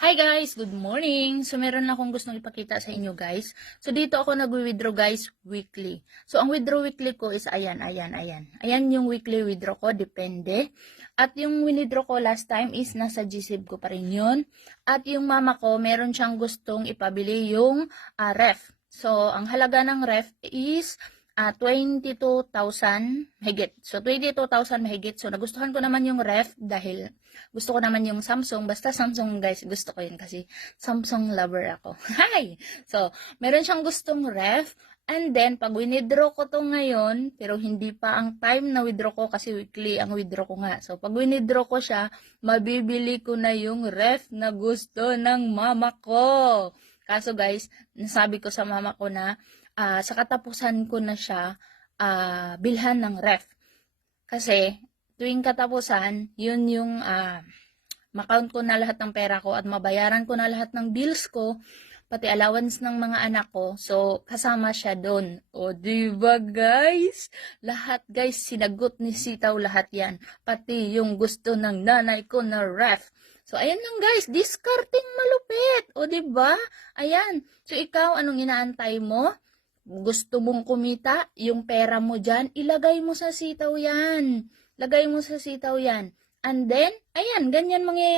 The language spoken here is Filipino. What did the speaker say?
Hi guys! Good morning! So, meron akong gustong ipakita sa inyo guys. So, dito ako nag-withdraw guys weekly. So, ang withdraw weekly ko is ayan. Ayan yung weekly withdraw ko, depende. At yung withdraw ko last time is nasa GSave ko pa rin yun. At yung mama ko, meron siyang gustong ipabili yung ref. So, ang halaga ng ref is 22,000 mahigit. So, 22,000 mahigit. So, nagustuhan ko naman yung ref dahil gusto ko naman yung Samsung. Basta Samsung guys, gusto ko yun kasi Samsung lover ako. Hi! So, meron siyang gustong ref. And then, pag withdraw ko to ngayon, pero hindi pa ang time na withdraw ko kasi weekly ang withdraw ko nga. So, pag withdraw ko siya, mabibili ko na yung ref na gusto ng mama ko. Kaso guys, nasabi ko sa mama ko na sa katapusan ko na siya bilhan ng ref. Kasi, tuwing katapusan, yun yung makount ko na lahat ng pera ko at mabayaran ko na lahat ng bills ko, pati allowance ng mga anak ko. So, kasama siya doon. O, diba guys? Lahat guys, sinagot ni Sitaw lahat yan. Pati yung gusto ng nanay ko na ref. So, ayan lang guys, discarding malupit. O, diba? Ayan. So, ikaw, anong inaantay mo? Gusto mong kumita, yung pera mo dyan, ilagay mo sa sitaw yan. Lagay mo sa sitaw yan. And then, ayan, ganyan mangyayari.